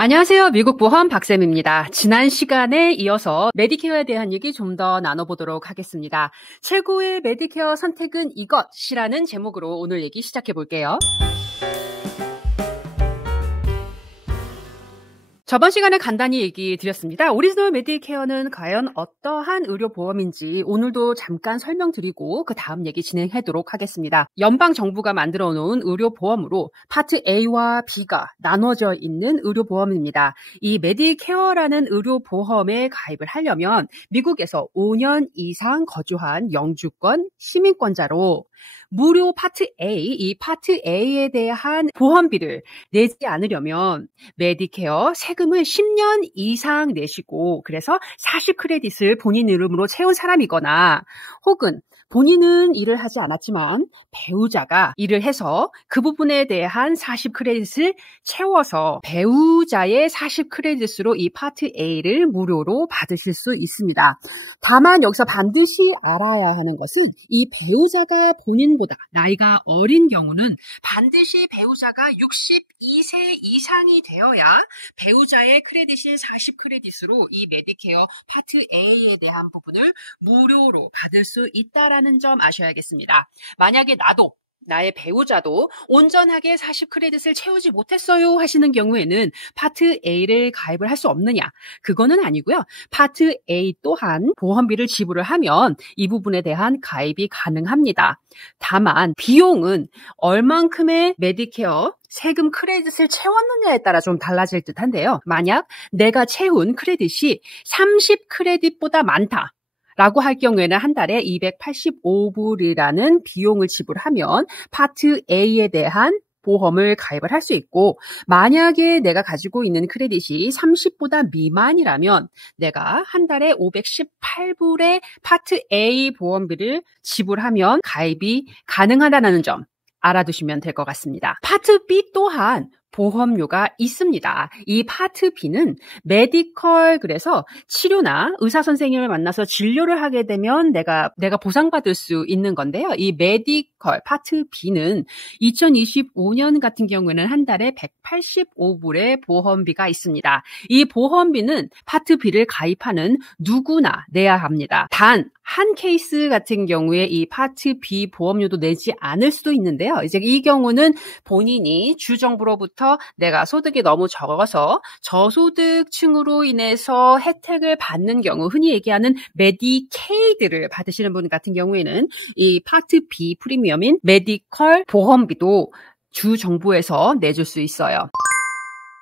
안녕하세요. 미국 보험 박쌤입니다. 지난 시간에 이어서 메디케어에 대한 얘기 좀 더 나눠보도록 하겠습니다. 최고의 메디케어 선택은 이것이라는 제목으로 오늘 얘기 시작해 볼게요. 저번 시간에 간단히 얘기 드렸습니다. 오리지널 메디케어는 과연 어떠한 의료보험인지 오늘도 잠깐 설명드리고 그 다음 얘기 진행하도록 하겠습니다. 연방정부가 만들어 놓은 의료보험으로 파트 A와 B가 나눠져 있는 의료보험입니다. 이 메디케어라는 의료보험에 가입을 하려면 미국에서 5년 이상 거주한 영주권 시민권자로 무료 파트 A, 이 파트 A에 대한 보험비를 내지 않으려면 메디케어 세금을 10년 이상 내시고 그래서 40크레딧을 본인 이름으로 채운 사람이거나 혹은 본인은 일을 하지 않았지만 배우자가 일을 해서 그 부분에 대한 40크레딧을 채워서 배우자의 40크레딧으로 이 파트 A를 무료로 받으실 수 있습니다. 다만 여기서 반드시 알아야 하는 것은 이 배우자가 본인보다 나이가 어린 경우는 반드시 배우자가 62세 이상이 되어야 배우자의 크레딧인 40크레딧으로 이 메디케어 파트 A에 대한 부분을 무료로 받을 수 있다라는 점 아셔야겠습니다. 만약에 나의 배우자도 온전하게 40크레딧을 채우지 못했어요 하시는 경우에는 파트 A를 가입을 할 수 없느냐? 그거는 아니고요. 파트 A 또한 보험비를 지불을 하면 이 부분에 대한 가입이 가능합니다. 다만 비용은 얼만큼의 메디케어 세금 크레딧을 채웠느냐에 따라 좀 달라질 듯한데요. 만약 내가 채운 크레딧이 30크레딧보다 많다. 라고 할 경우에는 한 달에 285불이라는 비용을 지불하면 파트 A에 대한 보험을 가입을 할 수 있고 만약에 내가 가지고 있는 크레딧이 30보다 미만이라면 내가 한 달에 518불의 파트 A 보험비를 지불하면 가입이 가능하다는 점 알아두시면 될 것 같습니다. 파트 B 또한 보험료가 있습니다. 이 파트 B는 메디컬 그래서 치료나 의사 선생님을 만나서 진료를 하게 되면 내가 보상받을 수 있는 건데요. 이 메디컬 파트 B는 2025년 같은 경우에는 한 달에 185불의 보험비가 있습니다. 이 보험비는 파트 B를 가입하는 누구나 내야 합니다. 단 한 케이스 같은 경우에 이 파트 B 보험료도 내지 않을 수도 있는데요. 이제 이 경우는 본인이 주정부로부터 내가 소득이 너무 적어서 저소득층으로 인해서 혜택을 받는 경우 흔히 얘기하는 메디케이드를 받으시는 분 같은 경우에는 이 파트 B 프리미엄인 메디컬 보험비도 주정부에서 내줄 수 있어요.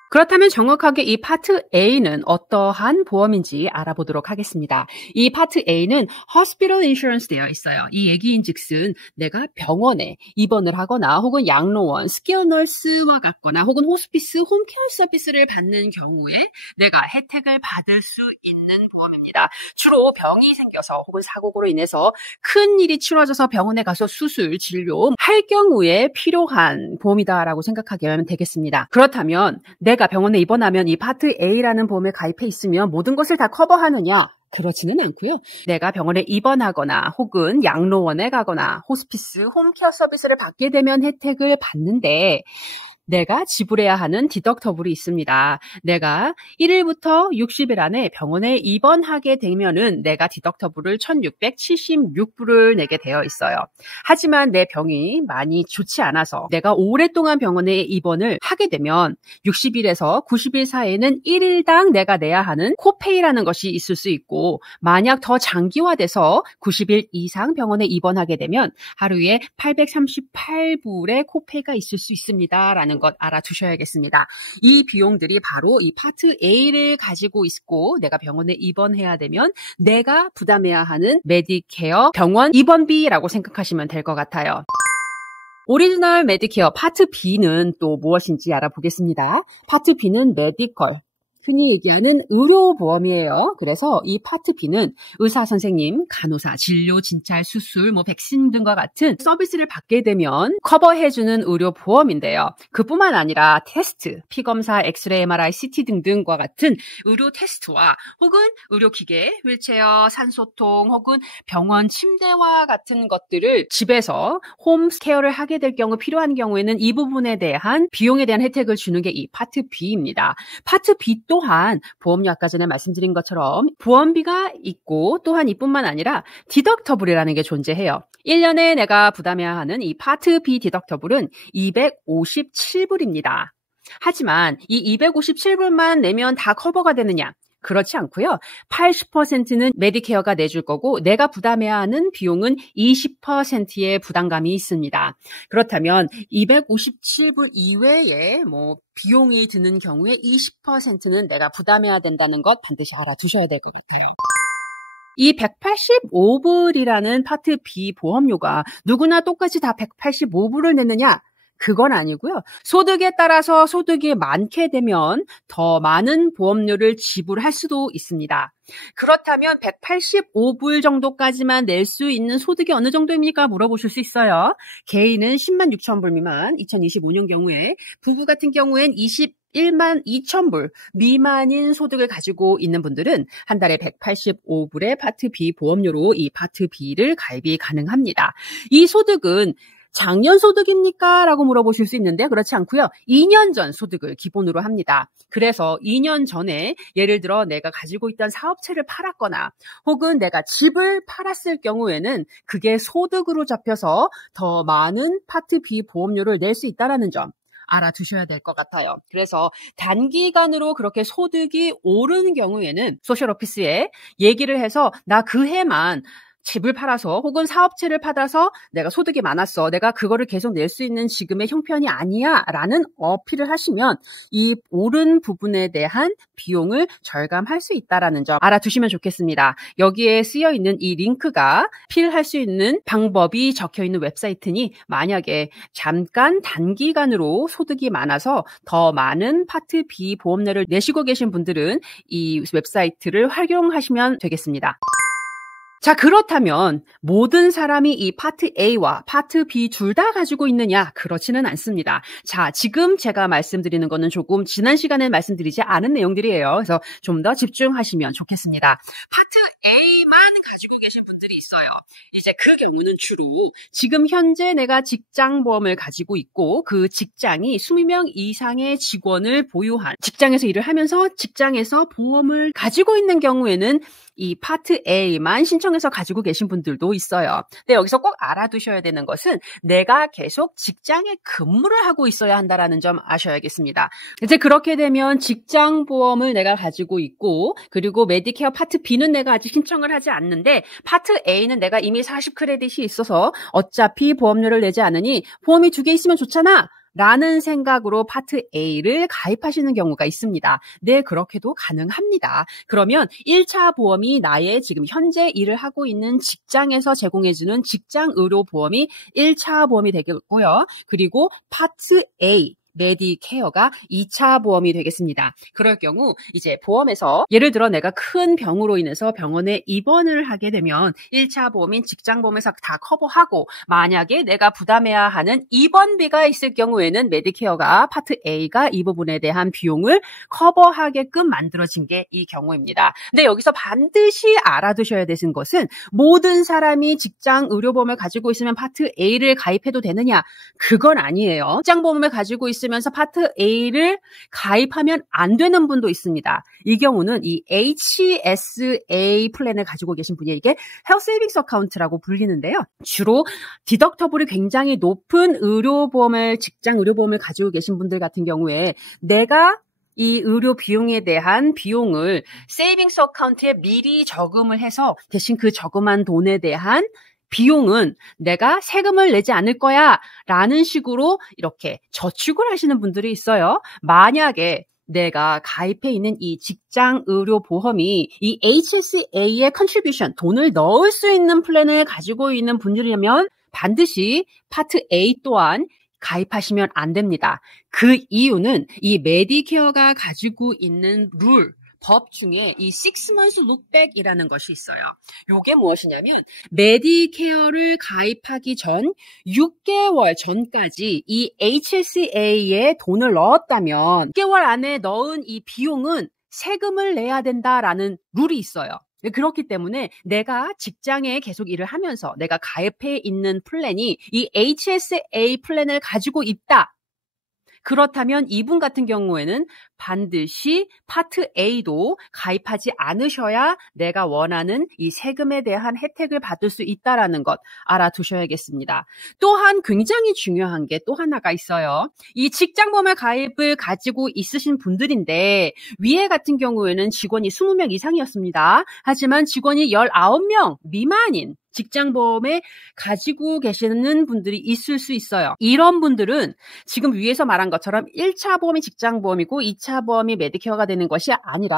그렇다면 정확하게 이 파트 A는 어떠한 보험인지 알아보도록 하겠습니다. 이 파트 A는 Hospital Insurance 되어 있어요. 이 얘기인즉슨 내가 병원에 입원을 하거나 혹은 양로원, 스케어 너스와 같거나 혹은 호스피스, 홈케어 서비스를 받는 경우에 내가 혜택을 받을 수 있는 보험입니다. 주로 병이 생겨서 혹은 사고로 인해서 큰 일이 치러져서 병원에 가서 수술, 진료 할 경우에 필요한 보험이다라고 생각하면 되겠습니다. 그렇다면 내가 병원에 입원하면 이 파트 A라는 보험에 가입해 있으면 모든 것을 다 커버하느냐? 그렇지는 않고요. 내가 병원에 입원하거나 혹은 양로원에 가거나 호스피스, 홈케어 서비스를 받게 되면 혜택을 받는데 내가 지불해야 하는 디덕터블이 있습니다. 내가 1일부터 60일 안에 병원에 입원하게 되면은 내가 디덕터블을 1,676불을 내게 되어 있어요. 하지만 내 병이 많이 좋지 않아서 내가 오랫동안 병원에 입원을 하게 되면 60일에서 90일 사이에는 1일당 내가 내야 하는 코페이라는 것이 있을 수 있고 만약 더 장기화돼서 90일 이상 병원에 입원하게 되면 하루에 838불의 코페이가 있을 수 있습니다. 라는 것 알아두셔야겠습니다. 이 비용들이 바로 이 파트 A를 가지고 있고 내가 병원에 입원해야 되면 내가 부담해야 하는 메디케어 병원 입원비라고 생각하시면 될 것 같아요. 오리지널 메디케어 파트 B는 또 무엇인지 알아보겠습니다. 파트 B는 메디컬 흔히 얘기하는 의료보험이에요. 그래서 이 파트 B는 의사 선생님, 간호사, 진료, 진찰, 수술, 백신 등과 같은 서비스를 받게 되면 커버해주는 의료보험인데요. 그뿐만 아니라 테스트, 피검사, 엑스레이, MRI, CT 등등과 같은 의료 테스트와 혹은 의료기계, 휠체어, 산소통 혹은 병원 침대와 같은 것들을 집에서 홈케어를 하게 될 경우 필요한 경우에는 이 부분에 대한 비용에 대한 혜택을 주는 게 이 파트 B입니다. 파트 B 또한 보험료 아까 전에 말씀드린 것처럼 보험비가 있고 또한 이뿐만 아니라 디덕터블이라는 게 존재해요. 1년에 내가 부담해야 하는 이 파트 B 디덕터블은 257불입니다. 하지만 이 257불만 내면 다 커버가 되느냐? 그렇지 않고요. 80%는 메디케어가 내줄 거고 내가 부담해야 하는 비용은 20%의 부담감이 있습니다. 그렇다면 257불 이외에 비용이 드는 경우에 20%는 내가 부담해야 된다는 것 반드시 알아두셔야 될 것 같아요. 이 185불이라는 파트 B 보험료가 누구나 똑같이 다 185불을 내느냐? 그건 아니고요. 소득에 따라서 소득이 많게 되면 더 많은 보험료를 지불할 수도 있습니다. 그렇다면 185불 정도까지만 낼 수 있는 소득이 어느 정도입니까? 물어보실 수 있어요. 개인은 10만 6천 불 미만, 2025년 경우에 부부 같은 경우엔 21만 2천 불 미만인 소득을 가지고 있는 분들은 한 달에 185불의 파트 B 보험료로 이 파트 B를 가입이 가능합니다. 이 소득은 작년 소득입니까? 라고 물어보실 수 있는데 그렇지 않고요. 2년 전 소득을 기본으로 합니다. 그래서 2년 전에 예를 들어 내가 가지고 있던 사업체를 팔았거나 혹은 내가 집을 팔았을 경우에는 그게 소득으로 잡혀서 더 많은 파트 B 보험료를 낼 수 있다는 점 알아두셔야 될 것 같아요. 그래서 단기간으로 그렇게 소득이 오른 경우에는 소셜오피스에 얘기를 해서 나 그 해만 집을 팔아서 혹은 사업체를 받아서 내가 소득이 많았어. 내가 그거를 계속 낼 수 있는 지금의 형편이 아니야 라는 어필을 하시면 이 오른 부분에 대한 비용을 절감할 수 있다는 점 알아두시면 좋겠습니다. 여기에 쓰여있는 이 링크가 필할 수 있는 방법이 적혀있는 웹사이트니 만약에 잠깐 단기간으로 소득이 많아서 더 많은 파트 B 보험료를 내시고 계신 분들은 이 웹사이트를 활용하시면 되겠습니다. 자, 그렇다면 모든 사람이 이 파트 A와 파트 B 둘 다 가지고 있느냐? 그렇지는 않습니다. 자, 지금 제가 말씀드리는 거는 조금 지난 시간에 말씀드리지 않은 내용들이에요. 그래서 좀 더 집중하시면 좋겠습니다. 파트 A만 가지고 계신 분들이 있어요. 이제 그 경우는 주로 지금 현재 내가 직장 보험을 가지고 있고 그 직장이 20명 이상의 직원을 보유한 직장에서 일을 하면서 직장에서 보험을 가지고 있는 경우에는 이 파트 A만 신청해서 가지고 계신 분들도 있어요. 근데 여기서 꼭 알아두셔야 되는 것은 내가 계속 직장에 근무를 하고 있어야 한다는 점 아셔야겠습니다. 이제 그렇게 되면 직장 보험을 내가 가지고 있고 그리고 메디케어 파트 B는 내가 아직 신청을 하지 않는데 파트 A는 내가 이미 40크레딧이 있어서 어차피 보험료를 내지 않으니 보험이 2개 있으면 좋잖아. 라는 생각으로 파트 A를 가입하시는 경우가 있습니다. 네, 그렇게도 가능합니다. 그러면 1차 보험이 나의 지금 현재 일을 하고 있는 직장에서 제공해주는 직장 의료 보험이 1차 보험이 되겠고요. 그리고 파트 A 메디케어가 2차 보험이 되겠습니다. 그럴 경우 이제 보험에서 예를 들어 내가 큰 병으로 인해서 병원에 입원을 하게 되면 1차 보험인 직장보험에서 다 커버하고 만약에 내가 부담해야 하는 입원비가 있을 경우에는 메디케어가 파트 A가 이 부분에 대한 비용을 커버하게끔 만들어진 게 이 경우입니다. 근데 여기서 반드시 알아두셔야 되는 것은 모든 사람이 직장 의료보험을 가지고 있으면 파트 A를 가입해도 되느냐? 그건 아니에요. 직장보험을 가지고 있으면 면서 파트 A를 가입하면 안 되는 분도 있습니다. 이 경우는 이 HSA 플랜을 가지고 계신 분이 이게 헬스 세이빙스 어카운트라고 불리는데요. 주로 디덕터블이 굉장히 높은 의료보험을 직장 의료보험을 가지고 계신 분들 같은 경우에 내가 이 의료 비용에 대한 비용을 세이빙스 어카운트에 미리 저금을 해서 대신 그 저금한 돈에 대한 비용은 내가 세금을 내지 않을 거야 라는 식으로 이렇게 저축을 하시는 분들이 있어요. 만약에 내가 가입해 있는 이 직장 의료 보험이 이 HSA의 컨트리뷰션, 돈을 넣을 수 있는 플랜을 가지고 있는 분들이라면 반드시 파트 A 또한 가입하시면 안 됩니다. 그 이유는 이 메디케어가 가지고 있는 법 중에 이 6 months look back이라는 것이 있어요. 이게 무엇이냐면 메디케어를 가입하기 전 6개월 전까지 이 HSA에 돈을 넣었다면 6개월 안에 넣은 이 비용은 세금을 내야 된다라는 룰이 있어요. 그렇기 때문에 내가 직장에 계속 일을 하면서 내가 가입해 있는 플랜이 이 HSA 플랜을 가지고 있다. 그렇다면 이분 같은 경우에는 반드시 파트 A도 가입하지 않으셔야 내가 원하는 이 세금에 대한 혜택을 받을 수 있다는 것 알아두셔야겠습니다. 또한 굉장히 중요한 게 또 하나가 있어요. 이 직장보험 가입을 가지고 있으신 분들인데 위에 같은 경우에는 직원이 20명 이상이었습니다. 하지만 직원이 19명 미만인 직장보험에 가지고 계시는 분들이 있을 수 있어요. 이런 분들은 지금 위에서 말한 것처럼 1차 보험이 직장보험이고 2차 보험이 메디케어가 되는 것이 아니라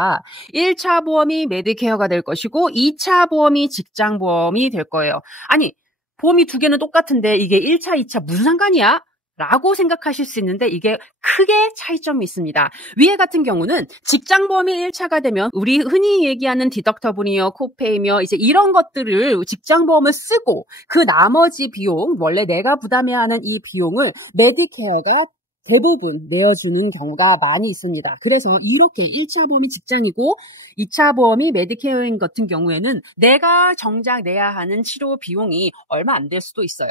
1차 보험이 메디케어가 될 것이고 2차 보험이 직장보험이 될 거예요. 아니, 보험이 두 개는 똑같은데 이게 1차, 2차 무슨 상관이야? 라고 생각하실 수 있는데 이게 크게 차이점이 있습니다. 위에 같은 경우는 직장보험이 1차가 되면 우리 흔히 얘기하는 디덕터블이며 코페이며 이제 이런 것들을 직장보험을 쓰고 그 나머지 비용, 원래 내가 부담해야 하는 이 비용을 메디케어가 대부분 내어주는 경우가 많이 있습니다. 그래서 이렇게 1차 보험이 직장이고 2차 보험이 메디케어인 같은 경우에는 내가 정작 내야 하는 치료 비용이 얼마 안 될 수도 있어요.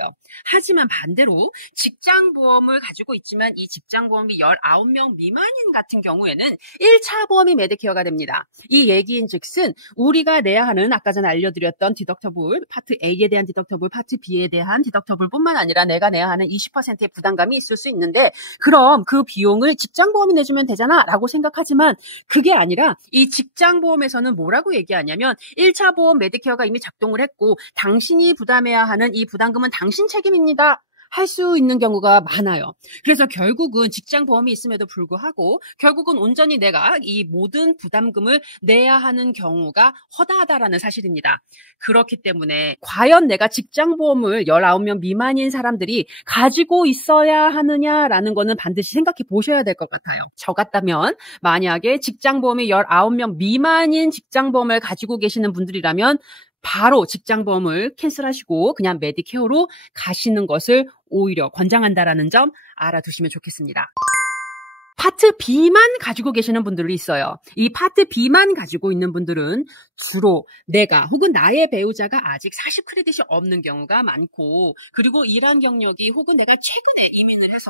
하지만 반대로 직장보험을 가지고 있지만 이 직장보험이 19명 미만인 같은 경우에는 1차 보험이 메디케어가 됩니다. 이 얘기인 즉슨 우리가 내야 하는 아까 전에 알려드렸던 디덕터블, 파트 A에 대한 디덕터블, 파트 B에 대한 디덕터블 뿐만 아니라 내가 내야 하는 20%의 부담감이 있을 수 있는데 그럼 그 비용을 직장보험이 내주면 되잖아 라고 생각하지만 그게 아니라 이 직장보험에서는 뭐라고 얘기하냐면 1차 보험 메디케어가 이미 작동을 했고 당신이 부담해야 하는 이 부담금은 당신 책임입니다. 할 수 있는 경우가 많아요. 그래서 결국은 직장보험이 있음에도 불구하고 결국은 온전히 내가 이 모든 부담금을 내야 하는 경우가 허다하다라는 사실입니다. 그렇기 때문에 과연 내가 직장보험을 19명 미만인 사람들이 가지고 있어야 하느냐라는 거는 반드시 생각해 보셔야 될 것 같아요. 저 같다면 만약에 직장보험이 19명 미만인 직장보험을 가지고 계시는 분들이라면 바로 직장보험을 캔슬하시고 그냥 메디케어로 가시는 것을 오히려 권장한다라는 점 알아두시면 좋겠습니다. 파트 B만 가지고 계시는 분들이 있어요. 이 파트 B만 가지고 있는 분들은 주로 내가 혹은 나의 배우자가 아직 40크레딧이 없는 경우가 많고 그리고 일한 경력이 혹은 내가 최근에 이민을 해서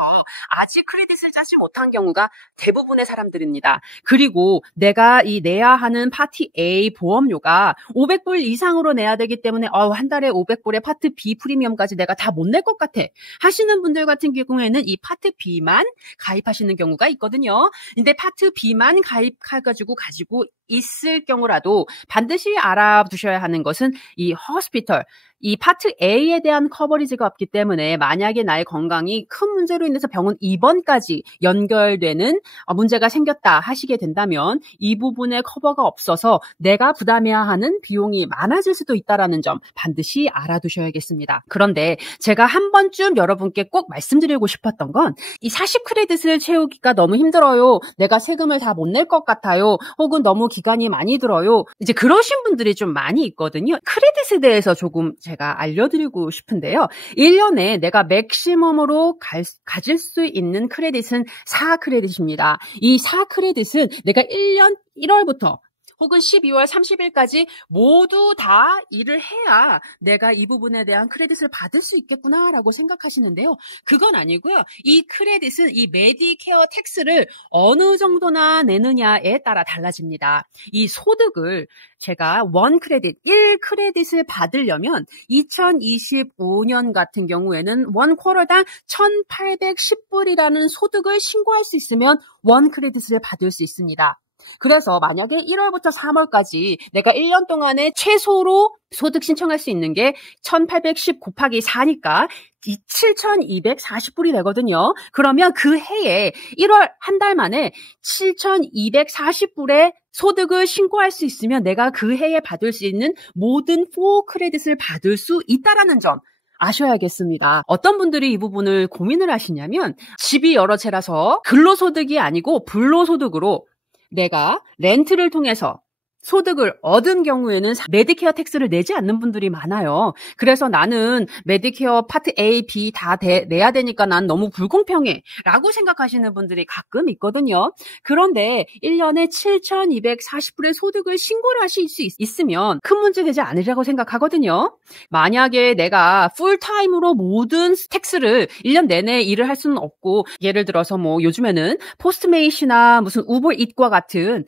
아직 크레딧을 짜지 못한 경우가 대부분의 사람들입니다. 그리고 내가 이 내야 하는 파트 A 보험료가 500불 이상으로 내야 되기 때문에 한 달에 500불에 파트 B 프리미엄까지 내가 다 못 낼 것 같아 하시는 분들 같은 경우에는 이 파트 B만 가입하시는 경우가 있거든요. 근데 파트 B만 가입해가지고 가지고 있을 경우라도 반드시 알아두셔야 하는 것은 이 호스피털, 이 파트 A에 대한 커버리지가 없기 때문에 만약에 나의 건강이 큰 문제로 인해서 병원 입원까지 연결되는 문제가 생겼다 하시게 된다면 이 부분에 커버가 없어서 내가 부담해야 하는 비용이 많아질 수도 있다는 점 반드시 알아두셔야겠습니다. 그런데 제가 한 번쯤 여러분께 꼭 말씀드리고 싶었던 건 이 40크레딧을 채우기가 너무 힘들어요. 내가 세금을 다 못 낼 것 같아요. 혹은 너무 기간이 많이 들어요. 이제 그러신 분들이 좀 많이 있거든요. 크레딧에 대해서 조금 제가 알려드리고 싶은데요. 1년에 내가 맥시멈으로 가질 수 있는 크레딧은 4크레딧입니다. 이 4크레딧은 내가 1년 1월부터 혹은 12월 30일까지 모두 다 일을 해야 내가 이 부분에 대한 크레딧을 받을 수 있겠구나라고 생각하시는데요. 그건 아니고요. 이 크레딧은 이 메디케어 텍스를 어느 정도나 내느냐에 따라 달라집니다. 이 소득을 제가 1크레딧, 1크레딧을 받으려면 2025년 같은 경우에는 1쿼터당 1,810불이라는 소득을 신고할 수 있으면 1크레딧을 받을 수 있습니다. 그래서 만약에 1월부터 3월까지 내가 1년 동안에 최소로 소득 신청할 수 있는 게 1810 곱하기 4니까 7240불이 되거든요. 그러면 그 해에 1월 한 달 만에 7240불의 소득을 신고할 수 있으면 내가 그 해에 받을 수 있는 모든 4크레딧을 받을 수 있다라는 점 아셔야겠습니다. 어떤 분들이 이 부분을 고민을 하시냐면 집이 여러 채라서 근로소득이 아니고 불로소득으로 내가 렌트를 통해서 소득을 얻은 경우에는 메디케어 텍스를 내지 않는 분들이 많아요. 그래서 나는 메디케어 파트 A, B 다 내야 되니까 난 너무 불공평해 라고 생각하시는 분들이 가끔 있거든요. 그런데 1년에 7,240불의 소득을 신고를 하실 수 있으면 큰 문제 되지 않으리라고 생각하거든요. 만약에 내가 풀타임으로 모든 텍스를 1년 내내 일을 할 수는 없고, 예를 들어서 뭐 요즘에는 포스트메이트나 무슨 우버이트과 같은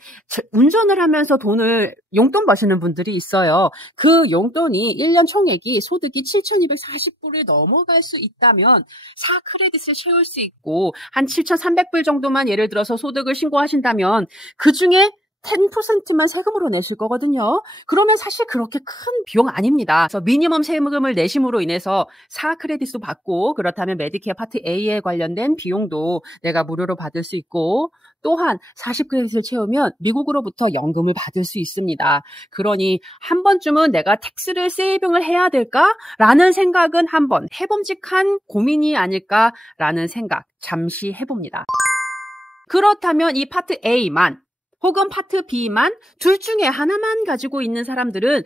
운전을 하면서 돈을 용돈 버시는 분들이 있어요. 그 용돈이 1년 총액이 소득이 7,240불을 넘어갈 수 있다면 4크레딧을 채울 수 있고, 한 7,300불 정도만 예를 들어서 소득을 신고하신다면 그 중에 10%만 세금으로 내실 거거든요. 그러면 사실 그렇게 큰 비용 아닙니다. 그래서 미니멈 세금을 내심으로 인해서 4크레딧도 받고, 그렇다면 메디케어 파트 A에 관련된 비용도 내가 무료로 받을 수 있고, 또한 40크레딧을 채우면 미국으로부터 연금을 받을 수 있습니다. 그러니 한 번쯤은 내가 텍스를 세이빙을 해야 될까라는 생각은 한번 해봄직한 고민이 아닐까라는 생각 잠시 해봅니다. 그렇다면 이 파트 A만 혹은 파트 B만 둘 중에 하나만 가지고 있는 사람들은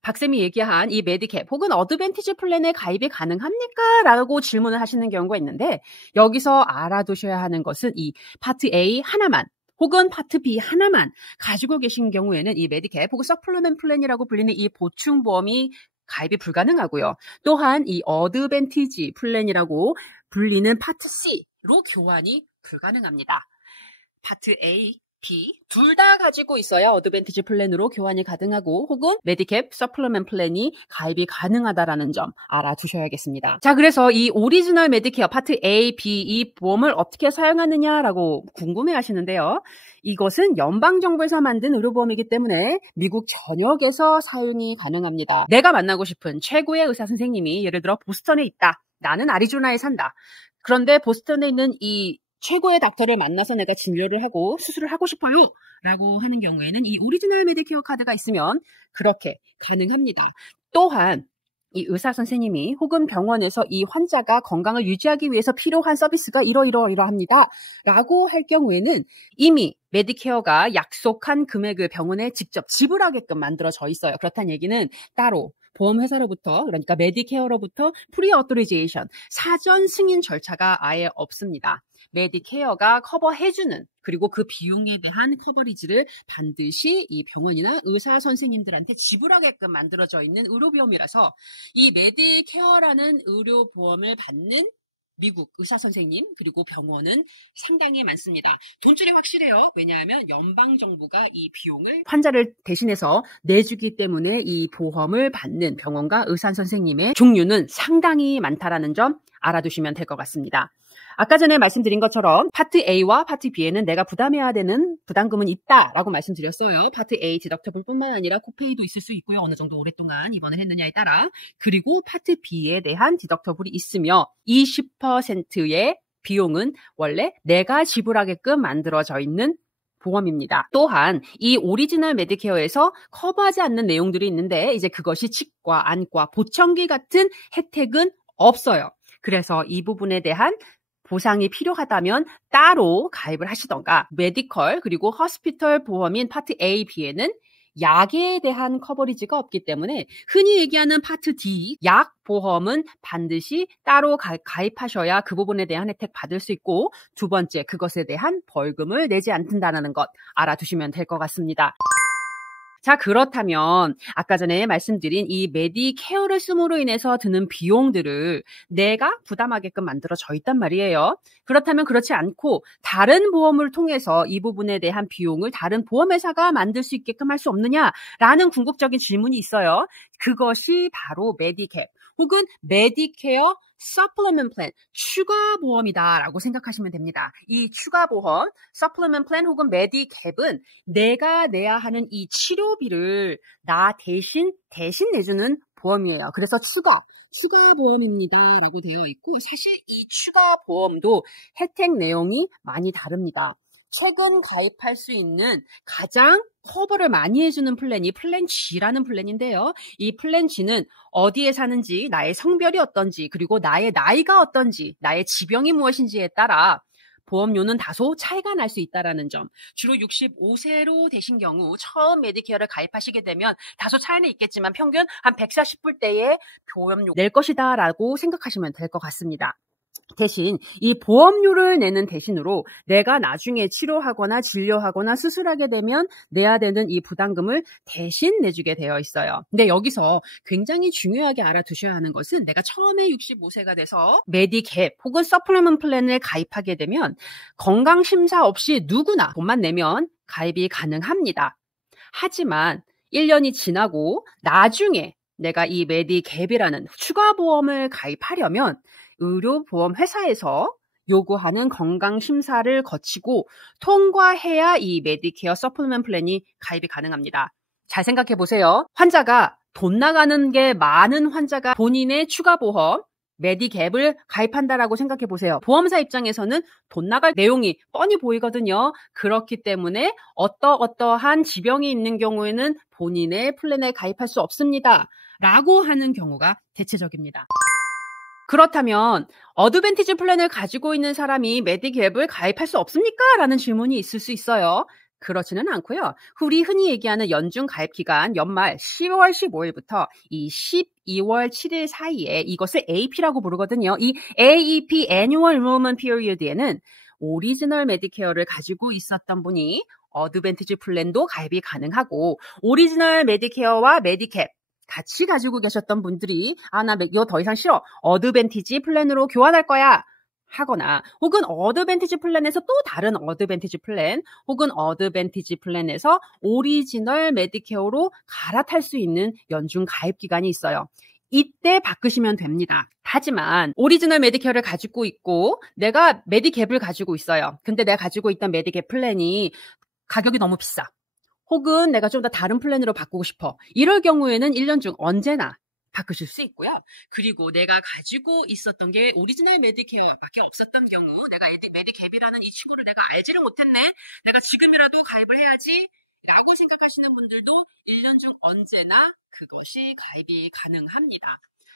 박쌤이 얘기한 이 메디캡 혹은 어드밴티지 플랜에 가입이 가능합니까? 라고 질문을 하시는 경우가 있는데, 여기서 알아두셔야 하는 것은 이 파트 A 하나만 혹은 파트 B 하나만 가지고 계신 경우에는 이 메디캡 혹은 서플리먼트 플랜이라고 불리는 이 보충보험이 가입이 불가능하고요. 또한 이 어드밴티지 플랜이라고 불리는 파트 C로 교환이 불가능합니다. 파트 A, B 둘 다 가지고 있어야 어드밴티지 플랜으로 교환이 가능하고, 혹은 메디캡 서플리먼트 플랜이 가입이 가능하다라는 점 알아두셔야겠습니다. 자, 그래서 이 오리지널 메디케어 파트 A, B 이 보험을 어떻게 사용하느냐라고 궁금해 하시는데요. 이것은 연방정부에서 만든 의료보험이기 때문에 미국 전역에서 사용이 가능합니다. 내가 만나고 싶은 최고의 의사 선생님이 예를 들어 보스턴에 있다. 나는 애리조나에 산다. 그런데 보스턴에 있는 이 최고의 닥터를 만나서 내가 진료를 하고 수술을 하고 싶어요 라고 하는 경우에는 이 오리지널 메디케어 카드가 있으면 그렇게 가능합니다. 또한 이 의사 선생님이 혹은 병원에서 이 환자가 건강을 유지하기 위해서 필요한 서비스가 이러합니다 라고 할 경우에는 이미 메디케어가 약속한 금액을 병원에 직접 지불하게끔 만들어져 있어요. 그렇다는 얘기는 따로 보험회사로부터, 그러니까 메디케어로부터 프리어토리제이션, 사전 승인 절차가 아예 없습니다. 메디케어가 커버해주는, 그리고 그 비용에 대한 커버리지를 반드시 이 병원이나 의사 선생님들한테 지불하게끔 만들어져 있는 의료보험이라서 이 메디케어라는 의료보험을 받는 미국 의사 선생님 그리고 병원은 상당히 많습니다. 돈줄이 확실해요. 왜냐하면 연방정부가 이 비용을 환자를 대신해서 내주기 때문에 이 보험을 받는 병원과 의사 선생님의 종류는 상당히 많다라는 점 알아두시면 될 것 같습니다. 아까 전에 말씀드린 것처럼 파트 A와 파트 B에는 내가 부담해야 되는 부담금은 있다라고 말씀드렸어요. 파트 A 디덕터블뿐만 아니라 코페이도 있을 수 있고요. 어느 정도 오랫동안 입원을 했느냐에 따라. 그리고 파트 B에 대한 디덕터블이 있으며 20%의 비용은 원래 내가 지불하게끔 만들어져 있는 보험입니다. 또한 이 오리지널 메디케어에서 커버하지 않는 내용들이 있는데, 이제 그것이 치과, 안과, 보청기 같은 혜택은 없어요. 그래서 이 부분에 대한 보상이 필요하다면 따로 가입을 하시던가, 메디컬 그리고 허스피털 보험인 파트 A, B에는 약에 대한 커버리지가 없기 때문에 흔히 얘기하는 파트 D, 약 보험은 반드시 따로 가입하셔야 그 부분에 대한 혜택 받을 수 있고, 두 번째, 그것에 대한 벌금을 내지 않는다는 것 알아두시면 될 것 같습니다. 자, 그렇다면 아까 전에 말씀드린 이 메디케어를 씀으로 인해서 드는 비용들을 내가 부담하게끔 만들어져 있단 말이에요. 그렇다면 그렇지 않고 다른 보험을 통해서 이 부분에 대한 비용을 다른 보험회사가 만들 수 있게끔 할 수 없느냐라는 궁극적인 질문이 있어요. 그것이 바로 메디캡 혹은 메디케어 서플리먼트 플랜, 추가 보험이다라고 생각하시면 됩니다. 이 추가 보험, 서플리먼트 플랜 혹은 메디캡은 내가 내야 하는 이 치료비를 나 대신 내주는 보험이에요. 그래서 추가 보험입니다라고 되어 있고, 사실 이 추가 보험도 혜택 내용이 많이 다릅니다. 최근 가입할 수 있는 가장 커버를 많이 해주는 플랜이 플랜 G라는 플랜인데요. 이 플랜 G는 어디에 사는지, 나의 성별이 어떤지, 그리고 나의 나이가 어떤지, 나의 지병이 무엇인지에 따라 보험료는 다소 차이가 날 수 있다는 점. 주로 65세로 되신 경우 처음 메디케어를 가입하시게 되면 다소 차이는 있겠지만 평균 한 140불대의 보험료 낼 것이다 라고 생각하시면 될 것 같습니다. 대신 이 보험료를 내는 대신으로 내가 나중에 치료하거나 진료하거나 수술하게 되면 내야 되는 이 부담금을 대신 내주게 되어 있어요. 근데 여기서 굉장히 중요하게 알아두셔야 하는 것은 내가 처음에 65세가 돼서 메디캡 혹은 서플리먼트 플랜을 가입하게 되면 건강심사 없이 누구나 돈만 내면 가입이 가능합니다. 하지만 1년이 지나고 나중에 내가 이 메디캡이라는 추가 보험을 가입하려면 의료보험 회사에서 요구하는 건강심사를 거치고 통과해야 이 메디케어 서플리먼트 플랜이 가입이 가능합니다. 잘 생각해 보세요. 환자가 돈 나가는 게 많은 환자가 본인의 추가보험 메디캡을 가입한다라고 생각해 보세요. 보험사 입장에서는 돈 나갈 내용이 뻔히 보이거든요. 그렇기 때문에 어떠한 지병이 있는 경우에는 본인의 플랜에 가입할 수 없습니다. 라고 하는 경우가 대체적입니다. 그렇다면 어드밴티지 플랜을 가지고 있는 사람이 메디캡을 가입할 수 없습니까? 라는 질문이 있을 수 있어요. 그렇지는 않고요. 우리 흔히 얘기하는 연중 가입 기간 연말 10월 15일부터 이 12월 7일 사이에 이것을 AP라고 부르거든요. 이 AEP Annual Enrollment Period에는 오리지널 메디케어를 가지고 있었던 분이 어드밴티지 플랜도 가입이 가능하고 오리지널 메디케어와 메디캡 같이 가지고 계셨던 분들이 나 이거 더 이상 싫어. 어드밴티지 플랜으로 교환할 거야. 하거나 혹은 어드밴티지 플랜에서 또 다른 어드밴티지 플랜 혹은 어드밴티지 플랜에서 오리지널 메디케어로 갈아탈 수 있는 연중 가입 기간이 있어요. 이때 바꾸시면 됩니다. 하지만 오리지널 메디케어를 가지고 있고 내가 메디캡을 가지고 있어요. 근데 내가 가지고 있던 메디캡 플랜이 가격이 너무 비싸. 혹은 내가 좀 더 다른 플랜으로 바꾸고 싶어. 이럴 경우에는 1년 중 언제나 바꾸실 수 있고요. 그리고 내가 가지고 있었던 게 오리지널 메디케어밖에 없었던 경우 내가 메디캡이라는 이 친구를 내가 알지를 못했네. 내가 지금이라도 가입을 해야지 라고 생각하시는 분들도 1년 중 언제나 그것이 가입이 가능합니다.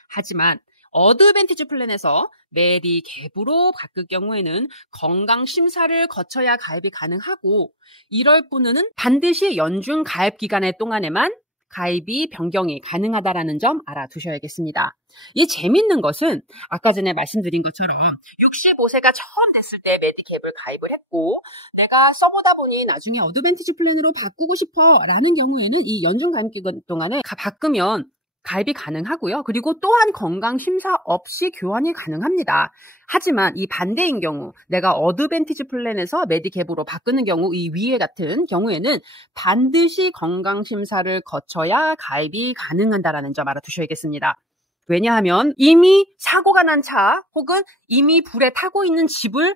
하지만 어드밴티지 플랜에서 메디캡으로 바꿀 경우에는 건강심사를 거쳐야 가입이 가능하고 이럴 분은 반드시 연중 가입 기간의 동안에만 가입이 변경이 가능하다라는 점 알아두셔야겠습니다. 이 재밌는 것은 아까 전에 말씀드린 것처럼 65세가 처음 됐을 때 메디캡을 가입을 했고 내가 써보다 보니 나중에 어드밴티지 플랜으로 바꾸고 싶어 라는 경우에는 이 연중 가입 기간 동안에 바꾸면 가입이 가능하고요. 그리고 또한 건강심사 없이 교환이 가능합니다. 하지만 이 반대인 경우 내가 어드밴티지 플랜에서 메디캡으로 바꾸는 경우 이 위에 같은 경우에는 반드시 건강심사를 거쳐야 가입이 가능하다는 점 알아두셔야겠습니다. 왜냐하면 이미 사고가 난 차 혹은 이미 불에 타고 있는 집을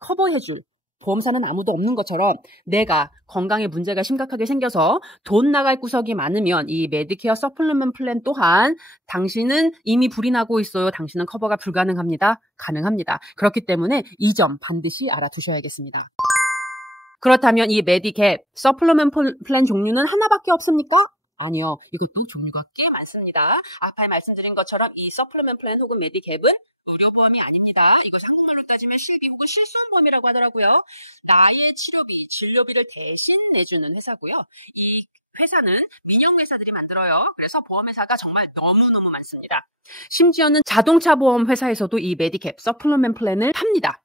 커버해줄 보험사는 아무도 없는 것처럼 내가 건강에 문제가 심각하게 생겨서 돈 나갈 구석이 많으면 이 메디케어 서플리먼트 플랜 또한 당신은 이미 불이 나고 있어요. 당신은 커버가 불가능합니다. 가능합니다. 그렇기 때문에 이 점 반드시 알아두셔야겠습니다. 그렇다면 이 메디캡 서플리먼트 플랜 종류는 하나밖에 없습니까? 아니요. 이것도 종류가 꽤 많습니다. 앞에 말씀드린 것처럼 이 서플리먼트 플랜 혹은 메디캡은 의료보험이 아닙니다. 이걸 한국말로 따지면 실비 혹은 실손보험이라고 하더라고요. 나의 치료비, 진료비를 대신 내주는 회사고요. 이 회사는 민영회사들이 만들어요. 그래서 보험회사가 정말 너무너무 많습니다. 심지어는 자동차 보험 회사에서도 이 메디캡, 서플리먼트 플랜을 팝니다.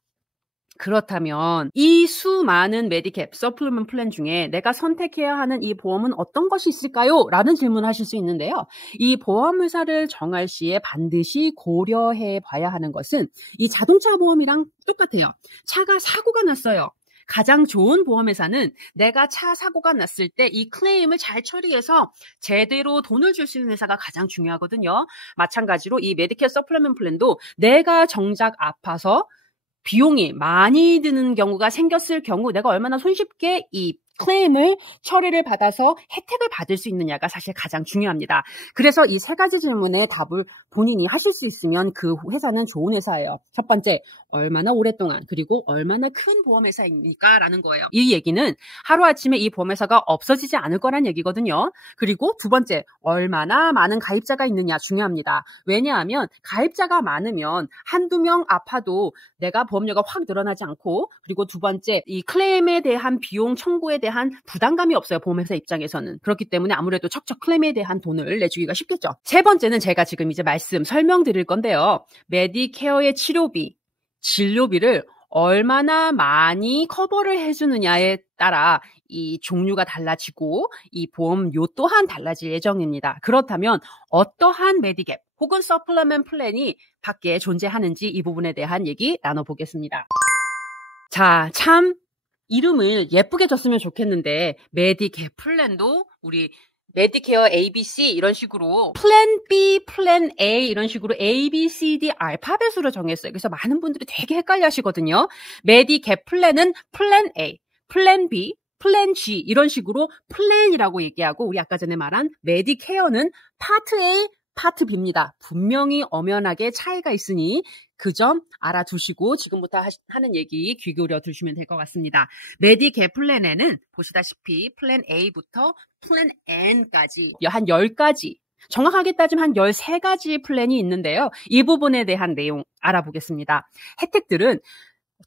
그렇다면 이 수많은 메디캡, 서플리먼트 플랜 중에 내가 선택해야 하는 이 보험은 어떤 것이 있을까요? 라는 질문을 하실 수 있는데요. 이 보험회사를 정할 시에 반드시 고려해 봐야 하는 것은 이 자동차 보험이랑 똑같아요. 차가 사고가 났어요. 가장 좋은 보험회사는 내가 차 사고가 났을 때 이 클레임을 잘 처리해서 제대로 돈을 줄 수 있는 회사가 가장 중요하거든요. 마찬가지로 이 메디케어 서플리먼트 플랜도 내가 정작 아파서 비용이 많이 드는 경우가 생겼을 경우 내가 얼마나 손쉽게 이 클레임을 처리를 받아서 혜택을 받을 수 있느냐가 사실 가장 중요합니다. 그래서 이 세 가지 질문에 답을 본인이 하실 수 있으면 그 회사는 좋은 회사예요. 첫 번째, 얼마나 오랫동안, 그리고 얼마나 큰 보험회사입니까? 라는 거예요. 이 얘기는 하루아침에 이 보험회사가 없어지지 않을 거란 얘기거든요. 그리고 두 번째, 얼마나 많은 가입자가 있느냐 중요합니다. 왜냐하면 가입자가 많으면 한두 명 아파도 내가 보험료가 확 늘어나지 않고, 그리고 두 번째, 이 클레임에 대한 비용 청구에 대한 부담감이 없어요. 보험회사 입장에서는. 그렇기 때문에 아무래도 척척 클레임에 대한 돈을 내주기가 쉽겠죠. 세 번째는 제가 지금 이제 설명드릴 건데요. 메디케어의 치료비, 진료비를 얼마나 많이 커버를 해주느냐에 따라 이 종류가 달라지고 이 보험료 또한 달라질 예정입니다. 그렇다면 어떠한 메디갭 혹은 서플리먼트 플랜이 밖에 존재하는지 이 부분에 대한 얘기 나눠보겠습니다. 자, 참 이름을 예쁘게 줬으면 좋겠는데 메디갭 플랜도 우리 메디케어 ABC 이런 식으로 플랜 B, 플랜 A 이런 식으로 A, B, C, D 알파벳으로 정했어요. 그래서 많은 분들이 되게 헷갈려 하시거든요. 메디캡 플랜은 플랜 A, 플랜 B, 플랜 G 이런 식으로 플랜이라고 얘기하고 우리 아까 전에 말한 메디케어는 파트 A, 파트 B입니다. 분명히 엄연하게 차이가 있으니 그 점 알아두시고 지금부터 하는 얘기 귀 기울여 두시면 될 것 같습니다. 메디캡 플랜에는 보시다시피 플랜 A부터 플랜 N까지 한 10가지, 정확하게 따지면 한 13가지 플랜이 있는데요. 이 부분에 대한 내용 알아보겠습니다. 혜택들은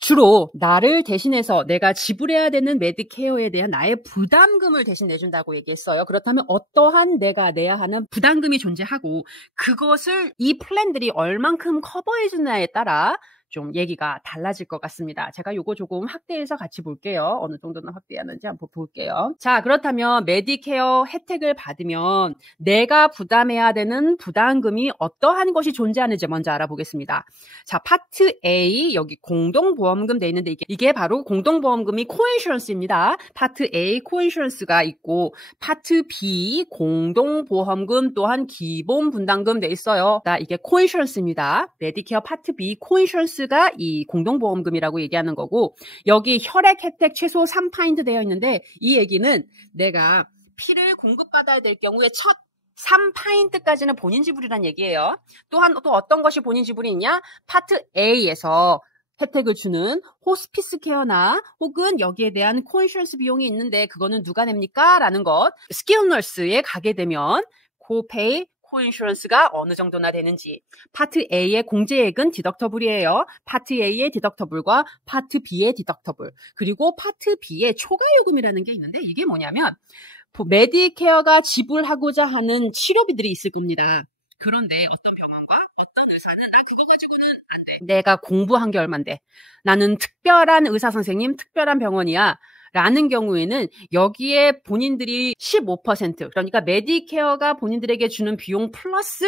주로 나를 대신해서 내가 지불해야 되는 메디케어에 대한 나의 부담금을 대신 내준다고 얘기했어요. 그렇다면 어떠한 내가 내야 하는 부담금이 존재하고 그것을 이 플랜들이 얼만큼 커버해주느냐에 따라 좀 얘기가 달라질 것 같습니다. 제가 요거 조금 확대해서 같이 볼게요. 어느 정도나 확대하는지 한번 볼게요. 자, 그렇다면 메디케어 혜택을 받으면 내가 부담해야 되는 부담금이 어떠한 것이 존재하는지 먼저 알아보겠습니다. 자, 파트 A 여기 공동보험금 돼 있는데 이게 바로 공동보험금이 코인슈런스입니다. 파트 A 코인슈런스가 있고 파트 B 공동보험금 또한 기본분담금 돼 있어요. 이게 코인슈런스입니다. 메디케어 파트 B 코인슈런스 가 이 공동보험금이라고 얘기하는 거고 여기 혈액 혜택 최소 3파인트 되어 있는데 이 얘기는 내가 피를 공급받아야 될 경우에 첫 3파인트까지는 본인 지불이란 얘기예요. 또한 또 어떤 것이 본인 지불이 있냐? 파트 A에서 혜택을 주는 호스피스 케어나 혹은 여기에 대한 코인슈런스 비용이 있는데 그거는 누가 냅니까? 라는 것. 스킬 너스에 가게 되면 코페이 코인슈런스가 어느 정도나 되는지 파트 A의 공제액은 디덕터블이에요. 파트 A의 디덕터블과 파트 B의 디덕터블 그리고 파트 B의 초과 요금이라는 게 있는데 이게 뭐냐면 메디케어가 지불하고자 하는 치료비들이 있을 겁니다. 그런데 어떤 병원과 어떤 의사는 그거 가지고는 안 돼. 내가 공부한 게 얼만데 나는 특별한 의사 선생님 특별한 병원이야. 라는 경우에는 여기에 본인들이 15% 그러니까 메디케어가 본인들에게 주는 비용 플러스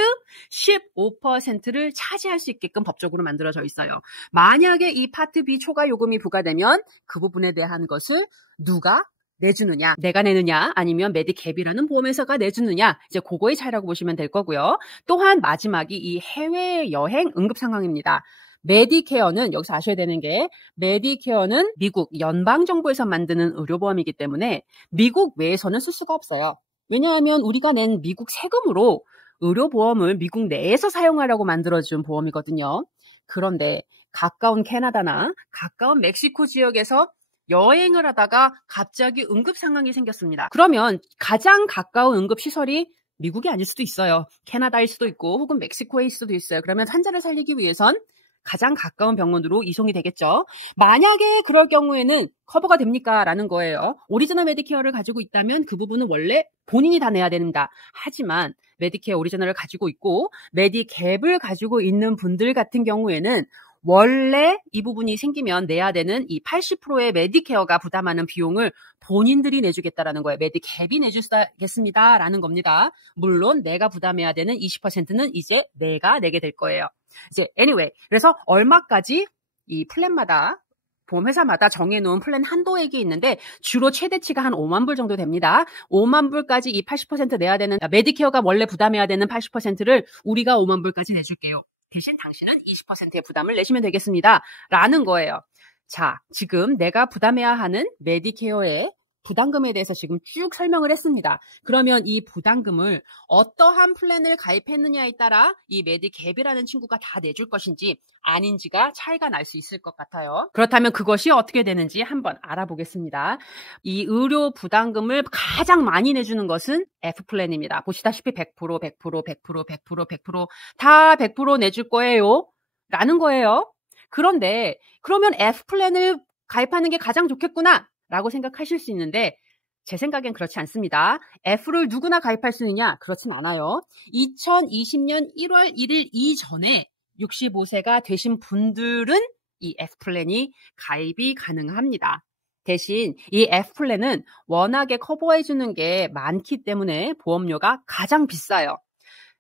15%를 차지할 수 있게끔 법적으로 만들어져 있어요. 만약에 이 파트 B 초과 요금이 부과되면 그 부분에 대한 것을 누가 내주느냐, 내가 내느냐 아니면 메디캡이라는 보험회사가 내주느냐 이제 그거의 차이라고 보시면 될 거고요. 또한 마지막이 이 해외여행 응급 상황입니다. 메디케어는 여기서 아셔야 되는 게 메디케어는 미국 연방정부에서 만드는 의료보험이기 때문에 미국 외에서는 쓸 수가 없어요. 왜냐하면 우리가 낸 미국 세금으로 의료보험을 미국 내에서 사용하려고 만들어준 보험이거든요. 그런데 가까운 캐나다나 가까운 멕시코 지역에서 여행을 하다가 갑자기 응급 상황이 생겼습니다. 그러면 가장 가까운 응급시설이 미국이 아닐 수도 있어요. 캐나다일 수도 있고 혹은 멕시코일 수도 있어요. 그러면 환자를 살리기 위해선 가장 가까운 병원으로 이송이 되겠죠. 만약에 그럴 경우에는 커버가 됩니까? 라는 거예요. 오리지널 메디케어를 가지고 있다면 그 부분은 원래 본인이 다 내야 됩니다. 하지만 메디케어 오리지널을 가지고 있고 메디캡을 가지고 있는 분들 같은 경우에는 원래 이 부분이 생기면 내야 되는 이 80%의 메디케어가 부담하는 비용을 본인들이 내주겠다라는 거예요. 메디캡이 내주겠습니다. 라는 겁니다. 물론 내가 부담해야 되는 20%는 이제 내가 내게 될 거예요. 이제 anyway 그래서 얼마까지 이 플랜마다 보험회사마다 정해놓은 플랜 한도액이 있는데 주로 최대치가 한 5만 불 정도 됩니다. 5만 불까지 이 80% 내야 되는 메디케어가 원래 부담해야 되는 80%를 우리가 5만 불까지 내줄게요. 대신 당신은 20%의 부담을 내시면 되겠습니다. 라는 거예요. 자, 지금 내가 부담해야 하는 메디케어의 부담금에 대해서 지금 쭉 설명을 했습니다. 그러면 이 부담금을 어떠한 플랜을 가입했느냐에 따라 이 메디갭이라는 친구가 다 내줄 것인지 아닌지가 차이가 날 수 있을 것 같아요. 그렇다면 그것이 어떻게 되는지 한번 알아보겠습니다. 이 의료 부담금을 가장 많이 내주는 것은 F플랜입니다. 보시다시피 100%, 100%, 100%, 100%, 100%, 다 100% 내줄 거예요. 라는 거예요. 그런데 그러면 F플랜을 가입하는 게 가장 좋겠구나 라고 생각하실 수 있는데 제 생각엔 그렇지 않습니다. F를 누구나 가입할 수 있느냐? 그렇진 않아요. 2020년 1월 1일 이전에 65세가 되신 분들은 이 F플랜이 가입이 가능합니다. 대신 이 F플랜은 워낙에 커버해주는 게 많기 때문에 보험료가 가장 비싸요.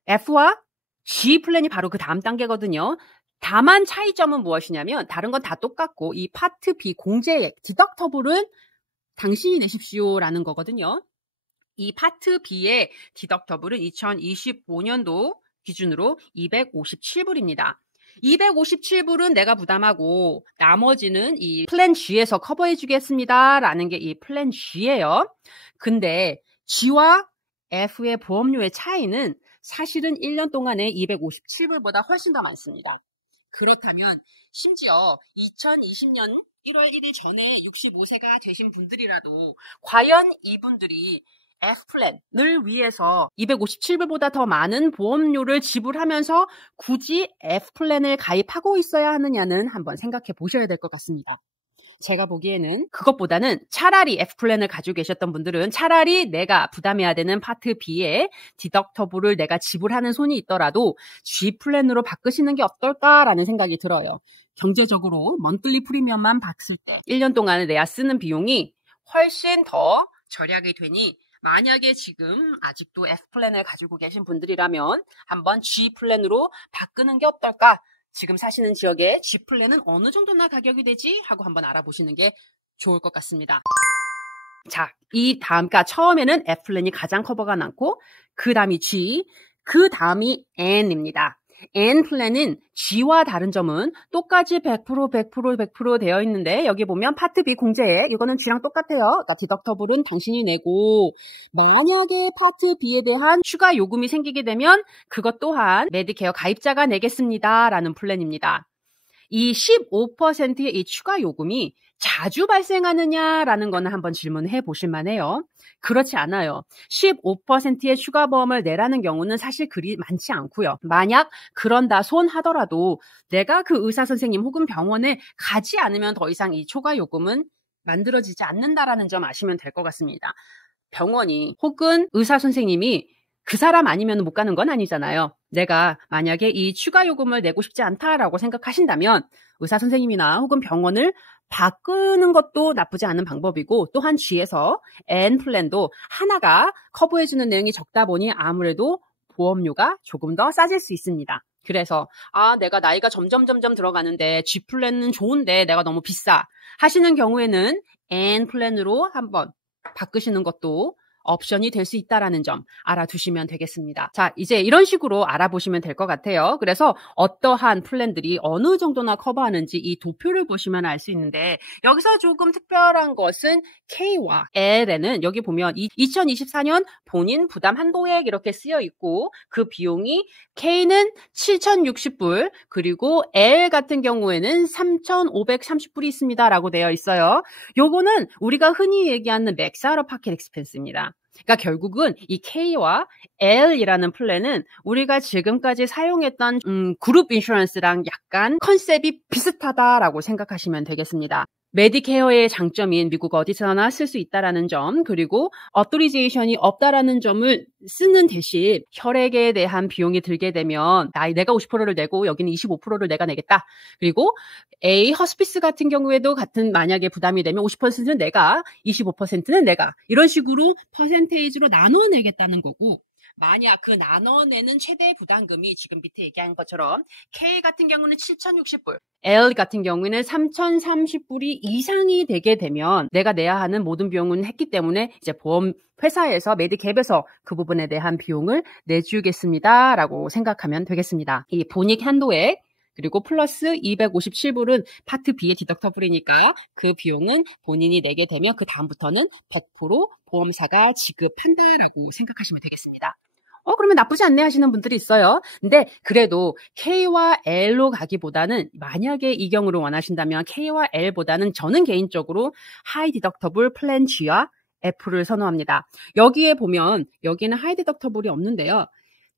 F와 G플랜이 바로 그 다음 단계거든요. 다만 차이점은 무엇이냐면 다른 건 다 똑같고 이 파트 B 공제액, 디덕터블은 당신이 내십시오라는 거거든요. 이 파트 B의 디덕터블은 2025년도 기준으로 257불입니다. 257불은 내가 부담하고 나머지는 이 플랜 G에서 커버해 주겠습니다 라는 게 이 플랜 G예요. 근데 G와 F의 보험료의 차이는 사실은 1년 동안에 257불보다 훨씬 더 많습니다. 그렇다면 심지어 2020년 1월 1일 전에 65세가 되신 분들이라도 과연 이분들이 F플랜을 위해서 257불보다 더 많은 보험료를 지불하면서 굳이 F플랜을 가입하고 있어야 하느냐는 한번 생각해 보셔야 될 것 같습니다. 제가 보기에는 그것보다는 차라리 F플랜을 가지고 계셨던 분들은 차라리 내가 부담해야 되는 파트 B에 디덕터블을 내가 지불하는 손이 있더라도 G플랜으로 바꾸시는 게 어떨까라는 생각이 들어요. 경제적으로 먼틀리 프리미엄만 봤을 때 1년 동안에 내가 쓰는 비용이 훨씬 더 절약이 되니 만약에 지금 아직도 F플랜을 가지고 계신 분들이라면 한번 G플랜으로 바꾸는 게 어떨까? 지금 사시는 지역에 G플랜은 어느 정도나 가격이 되지? 하고 한번 알아보시는 게 좋을 것 같습니다. 자, 이 다음, 그러니까 처음에는 F플랜이 가장 커버가 많고 그 다음이 G, 그 다음이 N입니다. N플랜은 G와 다른 점은 똑같이 100%, 100%, 100% 되어 있는데 여기 보면 파트 B 공제액 이거는 G랑 똑같아요. 그러니까 디덕터블은 당신이 내고 만약에 파트 B에 대한 추가 요금이 생기게 되면 그것 또한 메디케어 가입자가 내겠습니다. 라는 플랜입니다. 이 15%의 이 추가 요금이 자주 발생하느냐라는 거는 한번 질문해 보실 만해요. 그렇지 않아요. 15%의 추가 보험을 내라는 경우는 사실 그리 많지 않고요. 만약 그런다 손 하더라도 내가 그 의사 선생님 혹은 병원에 가지 않으면 더 이상 이 추가 요금은 만들어지지 않는다라는 점 아시면 될 것 같습니다. 병원이 혹은 의사 선생님이 그 사람 아니면 못 가는 건 아니잖아요. 내가 만약에 이 추가 요금을 내고 싶지 않다라고 생각하신다면 의사 선생님이나 혹은 병원을 바꾸는 것도 나쁘지 않은 방법이고 또한 G에서 N플랜도 하나가 커버해주는 내용이 적다 보니 아무래도 보험료가 조금 더 싸질 수 있습니다. 그래서 내가 나이가 점점 들어가는데 G플랜은 좋은데 내가 너무 비싸 하시는 경우에는 N플랜으로 한번 바꾸시는 것도 옵션이 될 수 있다라는 점 알아두시면 되겠습니다. 자, 이제 이런 식으로 알아보시면 될 것 같아요. 그래서 어떠한 플랜들이 어느 정도나 커버하는지 이 도표를 보시면 알 수 있는데 여기서 조금 특별한 것은 K와 L에는 여기 보면 2024년 본인 부담 한도액 이렇게 쓰여 있고 그 비용이 K는 7,060불 그리고 L 같은 경우에는 3,530불이 있습니다. 라고 되어 있어요. 요거는 우리가 흔히 얘기하는 맥스 아웃 파켓 익스펜스입니다. 그러니까 결국은 이 K와 L이라는 플랜은 우리가 지금까지 사용했던 그룹 인슈런스랑 약간 컨셉이 비슷하다라고 생각하시면 되겠습니다. 메디케어의 장점인 미국 어디서나 쓸 수 있다라는 점 그리고 어토리제이션이 없다라는 점을 쓰는 대신 혈액에 대한 비용이 들게 되면 내가 50%를 내고 여기는 25%를 내가 내겠다. 그리고 A 허스피스 같은 경우에도 같은 만약에 부담이 되면 50%는 내가 25%는 내가 이런 식으로 퍼센테이지로 나눠내겠다는 거고 만약 그 나눠내는 최대 부담금이 지금 밑에 얘기한 것처럼 K 같은 경우는 7,060불, L 같은 경우에는 3,030불이 이상이 되게 되면 내가 내야 하는 모든 비용은 했기 때문에 이제 보험 회사에서 메디캡에서 그 부분에 대한 비용을 내주겠습니다. 라고 생각하면 되겠습니다. 이 본익 한도액 그리고 플러스 257불은 파트 B의 디덕터블이니까 그 비용은 본인이 내게 되면 그 다음부터는 100% 보험사가 지급한다라고 생각하시면 되겠습니다. 그러면 나쁘지 않네 하시는 분들이 있어요. 근데 그래도 K와 L로 가기보다는 만약에 이 경우를 원하신다면 K와 L보다는 저는 개인적으로 하이 디덕터블 플랜 G와 F를 선호합니다. 여기에 보면 여기는 하이 디덕터블이 없는데요.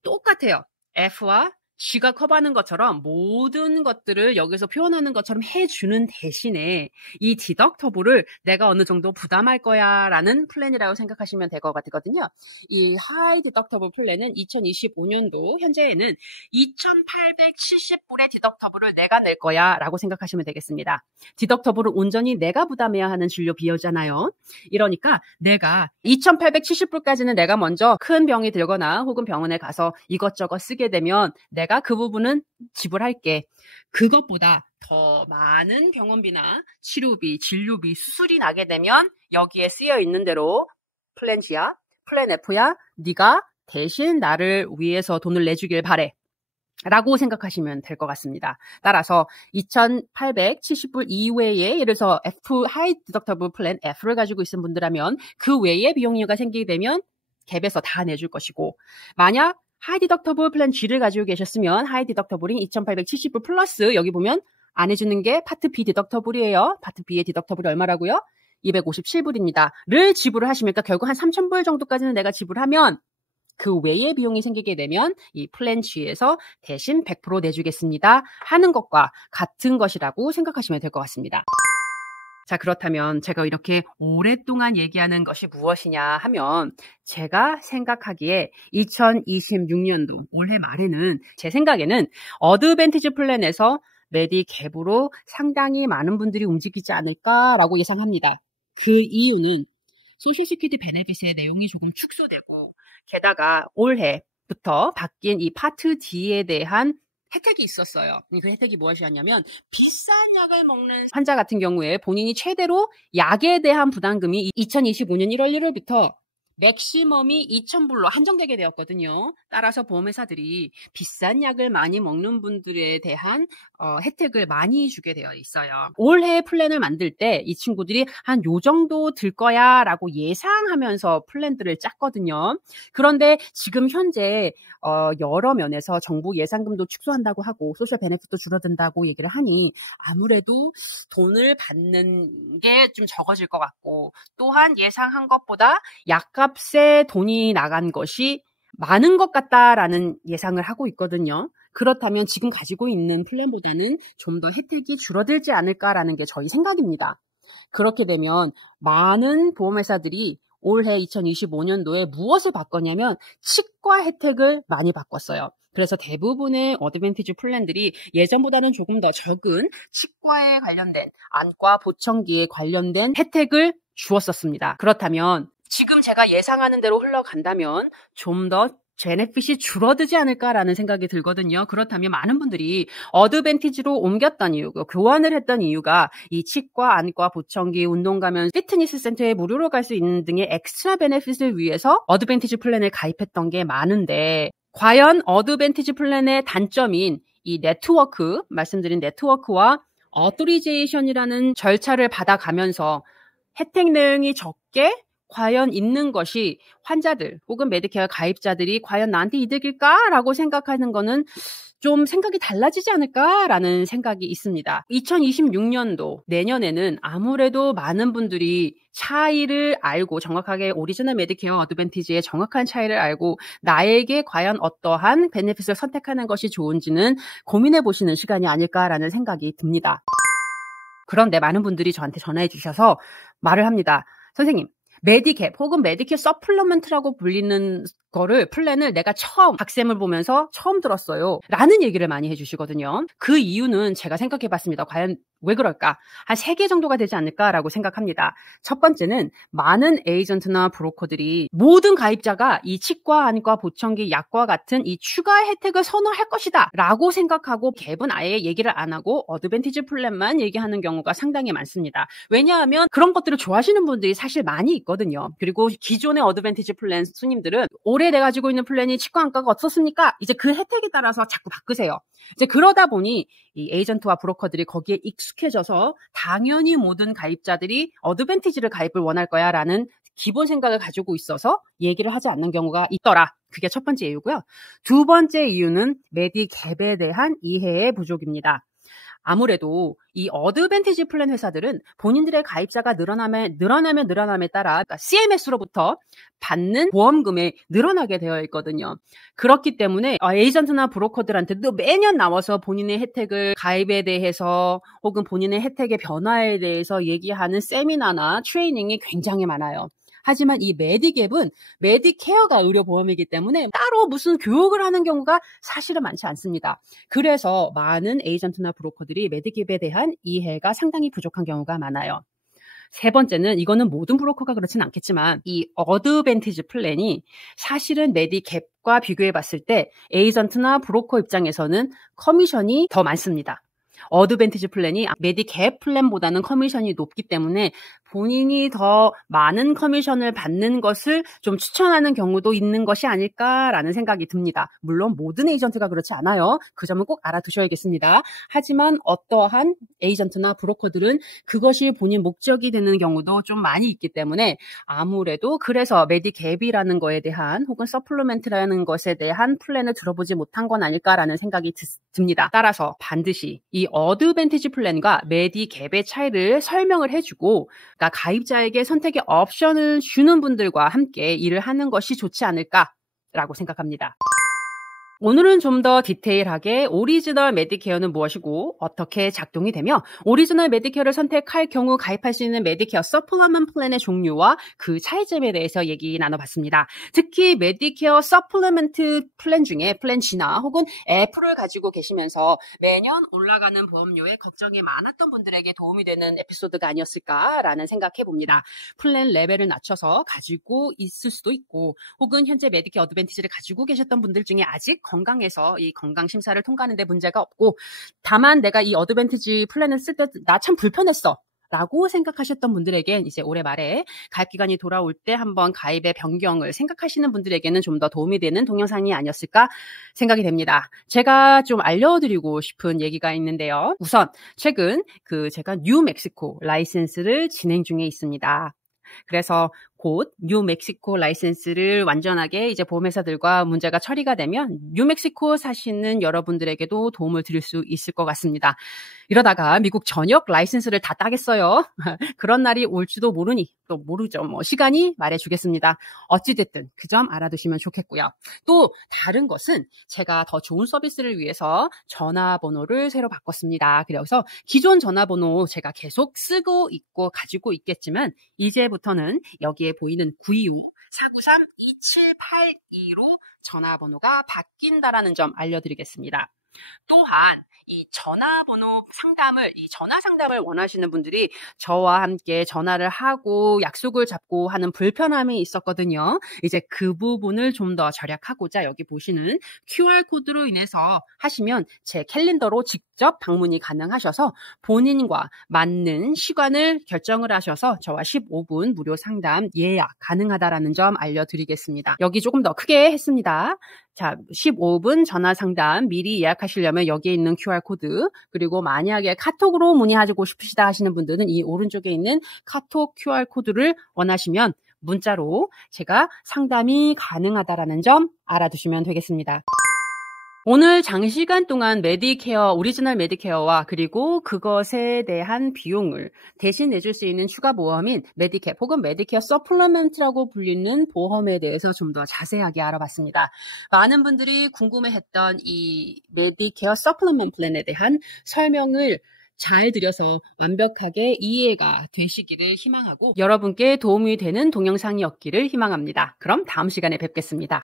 똑같아요. F와 G가 커버하는 것처럼 모든 것들을 여기서 표현하는 것처럼 해주는 대신에 이 디덕터블을 내가 어느 정도 부담할 거야 라는 플랜이라고 생각하시면 될 것 같거든요. 이 하이 디덕터블 플랜은 2025년도 현재에는 2,870불의 디덕터블을 내가 낼 거야 라고 생각하시면 되겠습니다. 디덕터블은 온전히 내가 부담해야 하는 진료 비용이잖아요. 이러니까 내가 2,870불까지는 내가 먼저 큰 병이 들거나 혹은 병원에 가서 이것저것 쓰게 되면 내가 그 부분은 지불할게. 그것보다 더 많은 병원비나 치료비, 진료비, 수술이 나게 되면 여기에 쓰여 있는 대로 플랜 G야, 플랜 F야, 네가 대신 나를 위해서 돈을 내주길 바래. 라고 생각하시면 될 것 같습니다. 따라서 2,870불 이외에 예를 들어서 F 하이 디덕터블 플랜 F를 가지고 있는 분들이라면 그 외에 비용료가 생기게 되면 갭에서 다 내줄 것이고, 만약 하이 디덕터블 플랜 G를 가지고 계셨으면 하이 디덕터블인 2,870불 플러스 여기 보면 안 해주는 게 파트 B 디덕터블이에요. 파트 B의 디덕터블이 얼마라고요? 257불입니다. 를 지불을 하시니까 결국 한 3,000불 정도까지는 내가 지불하면 그 외의 비용이 생기게 되면 이 플랜 G에서 대신 100% 내주겠습니다 하는 것과 같은 것이라고 생각하시면 될 것 같습니다. 자, 그렇다면 제가 이렇게 오랫동안 얘기하는 것이 무엇이냐 하면 제가 생각하기에 2026년도 올해 말에는 제 생각에는 어드밴티지 플랜에서 메디캡으로 상당히 많은 분들이 움직이지 않을까라고 예상합니다. 그 이유는 소셜시큐리티 베네핏의 내용이 조금 축소되고 게다가 올해부터 바뀐 이 파트 D에 대한 혜택이 있었어요. 그 혜택이 무엇이었냐면 비싼 약을 먹는 환자 같은 경우에 본인이 최대로 약에 대한 부담금이 2025년 1월 1일부터 맥시멈이 2,000불로 한정되게 되었거든요. 따라서 보험회사들이 비싼 약을 많이 먹는 분들에 대한 혜택을 많이 주게 되어 있어요. 올해 플랜을 만들 때 이 친구들이 한 요 정도 들 거야 라고 예상하면서 플랜들을 짰거든요. 그런데 지금 현재 여러 면에서 정부 예산금도 축소한다고 하고 소셜 베네핏도 줄어든다고 얘기를 하니 아무래도 돈을 받는 게 좀 적어질 것 같고, 또한 예상한 것보다 약값에 돈이 나간 것이 많은 것 같다라는 예상을 하고 있거든요. 그렇다면 지금 가지고 있는 플랜보다는 좀 더 혜택이 줄어들지 않을까라는 게 저희 생각입니다. 그렇게 되면 많은 보험회사들이 올해 2025년도에 무엇을 바꿨냐면 치과 혜택을 많이 바꿨어요. 그래서 대부분의 어드밴티지 플랜들이 예전보다는 조금 더 적은 치과에 관련된 안과 보청기에 관련된 혜택을 주었었습니다. 그렇다면 지금 제가 예상하는 대로 흘러간다면 좀 더 베네핏이 줄어들지 않을까라는 생각이 들거든요. 그렇다면 많은 분들이 어드밴티지로 옮겼던 이유, 교환을 했던 이유가 이 치과, 안과, 보청기, 운동가면, 피트니스 센터에 무료로 갈 수 있는 등의 엑스트라 베네핏을 위해서 어드밴티지 플랜을 가입했던 게 많은데, 과연 어드밴티지 플랜의 단점인 이 네트워크, 말씀드린 네트워크와 어토리제이션이라는 절차를 받아가면서 혜택 내용이 적게 과연 있는 것이 환자들 혹은 메디케어 가입자들이 과연 나한테 이득일까라고 생각하는 거는 좀 생각이 달라지지 않을까라는 생각이 있습니다. 2026년도 내년에는 아무래도 많은 분들이 차이를 알고 정확하게 오리지널 메디케어 어드밴티지의 정확한 차이를 알고 나에게 과연 어떠한 베네핏을 선택하는 것이 좋은지는 고민해 보시는 시간이 아닐까라는 생각이 듭니다. 그런데 많은 분들이 저한테 전화해 주셔서 말을 합니다. 선생님, 메디캡 혹은 메디캡 서플리먼트라고 불리는 거를 플랜을 내가 처음 박샘을 보면서 처음 들었어요 라는 얘기를 많이 해주시거든요. 그 이유는 제가 생각해봤습니다. 과연 왜 그럴까? 한 3개 정도가 되지 않을까라고 생각합니다. 첫 번째는 많은 에이전트나 브로커들이 모든 가입자가 이 치과, 안과, 보청기, 약과 같은 이 추가 혜택을 선호할 것이다 라고 생각하고 갭은 아예 얘기를 안 하고 어드밴티지 플랜만 얘기하는 경우가 상당히 많습니다. 왜냐하면 그런 것들을 좋아하시는 분들이 사실 많이 있거든요. 그리고 기존의 어드밴티지 플랜 손님들은 올해 내가 가지고 있는 플랜이 치과 안과가 어떻습니까? 이제 그 혜택에 따라서 자꾸 바꾸세요. 이제 그러다 보니 이 에이전트와 브로커들이 거기에 익숙해져서 당연히 모든 가입자들이 어드밴티지를 가입을 원할 거야 라는 기본 생각을 가지고 있어서 얘기를 하지 않는 경우가 있더라. 그게 첫 번째 이유고요. 두 번째 이유는 메디갭에 대한 이해의 부족입니다. 아무래도 이 어드밴티지 플랜 회사들은 본인들의 가입자가 늘어남에 따라 CMS로부터 받는 보험금이 늘어나게 되어 있거든요. 그렇기 때문에 에이전트나 브로커들한테도 매년 나와서 본인의 혜택을 가입에 대해서 혹은 본인의 혜택의 변화에 대해서 얘기하는 세미나나 트레이닝이 굉장히 많아요. 하지만 이 메디갭은 메디케어가 의료보험이기 때문에 따로 무슨 교육을 하는 경우가 사실은 많지 않습니다. 그래서 많은 에이전트나 브로커들이 메디갭에 대한 이해가 상당히 부족한 경우가 많아요. 세 번째는 이거는 모든 브로커가 그렇진 않겠지만 이 어드밴티지 플랜이 사실은 메디갭과 비교해 봤을 때 에이전트나 브로커 입장에서는 커미션이 더 많습니다. 어드밴티지 플랜이 메디갭 플랜보다는 커미션이 높기 때문에 본인이 더 많은 커미션을 받는 것을 좀 추천하는 경우도 있는 것이 아닐까라는 생각이 듭니다. 물론 모든 에이전트가 그렇지 않아요. 그 점은 꼭 알아두셔야겠습니다. 하지만 어떠한 에이전트나 브로커들은 그것이 본인 목적이 되는 경우도 좀 많이 있기 때문에 아무래도 그래서 메디갭이라는 거에 대한 혹은 서플리멘트라는 것에 대한 플랜을 들어보지 못한 건 아닐까라는 생각이 듭니다. 따라서 반드시 이 어드밴티지 플랜과 메디갭의 차이를 설명을 해주고 그러니까 가입자에게 선택의 옵션을 주는 분들과 함께 일을 하는 것이 좋지 않을까라고 생각합니다. 오늘은 좀 더 디테일하게 오리지널 메디케어는 무엇이고 어떻게 작동이 되며 오리지널 메디케어를 선택할 경우 가입할 수 있는 메디케어 서플리먼트 플랜의 종류와 그 차이점에 대해서 얘기 나눠봤습니다. 특히 메디케어 서플리먼트 플랜 중에 플랜 G나 혹은 F를 가지고 계시면서 매년 올라가는 보험료에 걱정이 많았던 분들에게 도움이 되는 에피소드가 아니었을까라는 생각해 봅니다. 플랜 레벨을 낮춰서 가지고 있을 수도 있고 혹은 현재 메디케어 어드밴티지를 가지고 계셨던 분들 중에 아직 건강해서 이 건강 심사를 통과하는데 문제가 없고 다만 내가 이 어드밴티지 플랜을 쓸 때 나 참 불편했어 라고 생각하셨던 분들에게 이제 올해 말에 가입 기간이 돌아올 때 한번 가입의 변경을 생각하시는 분들에게는 좀 더 도움이 되는 동영상이 아니었을까 생각이 됩니다. 제가 좀 알려드리고 싶은 얘기가 있는데요. 우선 최근 제가 뉴멕시코 라이센스를 진행 중에 있습니다. 그래서 곧 뉴멕시코 라이센스를 완전하게 이제 보험회사들과 문제가 처리가 되면 뉴멕시코 사시는 여러분들에게도 도움을 드릴 수 있을 것 같습니다. 이러다가 미국 전역 라이센스를 다 따겠어요. 그런 날이 올지도 모르니 또 모르죠. 시간이 말해주겠습니다. 어찌됐든 그 점 알아두시면 좋겠고요. 또 다른 것은 제가 더 좋은 서비스를 위해서 전화번호를 새로 바꿨습니다. 그래서 기존 전화번호 제가 계속 쓰고 있고 가지고 있겠지만 이제부터는 여기에 보이는 925-493-2782로 전화번호가 바뀐다라는 점 알려드리겠습니다. 또한 이 전화 상담을 원하시는 분들이 저와 함께 전화를 하고 약속을 잡고 하는 불편함이 있었거든요. 이제 그 부분을 좀 더 절약하고자 여기 보시는 QR코드로 인해서 하시면 제 캘린더로 직접 방문이 가능하셔서 본인과 맞는 시간을 결정을 하셔서 저와 15분 무료 상담 예약 가능하다라는 점 알려드리겠습니다. 여기 조금 더 크게 했습니다. 자, 15분 전화 상담 미리 예약하시려면 여기에 있는 QR코드 그리고 만약에 카톡으로 문의하고 싶으시다 하시는 분들은 이 오른쪽에 있는 카톡 QR코드를 원하시면 문자로 제가 상담이 가능하다라는 점 알아두시면 되겠습니다. 오늘 장시간 동안 메디케어, 오리지널 메디케어와 그리고 그것에 대한 비용을 대신 내줄 수 있는 추가 보험인 메디캡 혹은 메디케어 서플리먼트라고 불리는 보험에 대해서 좀 더 자세하게 알아봤습니다. 많은 분들이 궁금해했던 이 메디케어 서플리먼트 플랜에 대한 설명을 잘 드려서 완벽하게 이해가 되시기를 희망하고 여러분께 도움이 되는 동영상이었기를 희망합니다. 그럼 다음 시간에 뵙겠습니다.